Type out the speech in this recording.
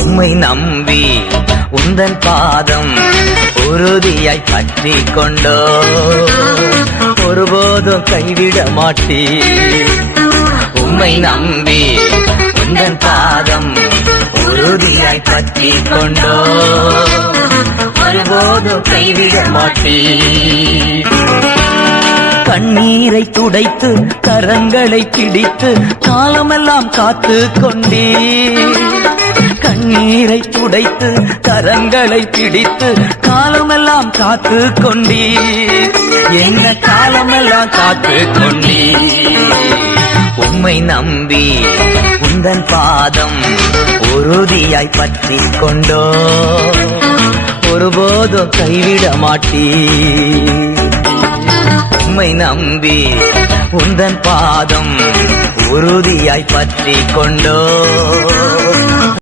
உம்மை நம்பி உந்தன் பாதம் உறுதியாய் பற்றி கொண்டோ ஒருபோதும் கைவிட மாட்டீ. உம்மை நம்பி உந்தன் பாதம் உறுதியாய் பற்றி கொண்டோ ஒருபோதும் கைவிட மாட்டீ. கண்ணீரை துடைத்து கரங்களை பிடித்து காலமெல்லாம் காத்து கொண்டீ. கண்ணீரை துடைத்து கரங்களை பிடித்து காலமெல்லாம் காத்து கொண்டீ. என்ன காலமெல்லாம் காத்து கொண்டீ. உம்மை நம்பி உந்தன் பாதம் உறுதியாய் பற்றி கொண்டோ ஒருபோதும் கைவிட மாட்டீ. உம்மை நம்பி உந்தன் பாதம் உறுதியாய் பற்றி கொண்டோ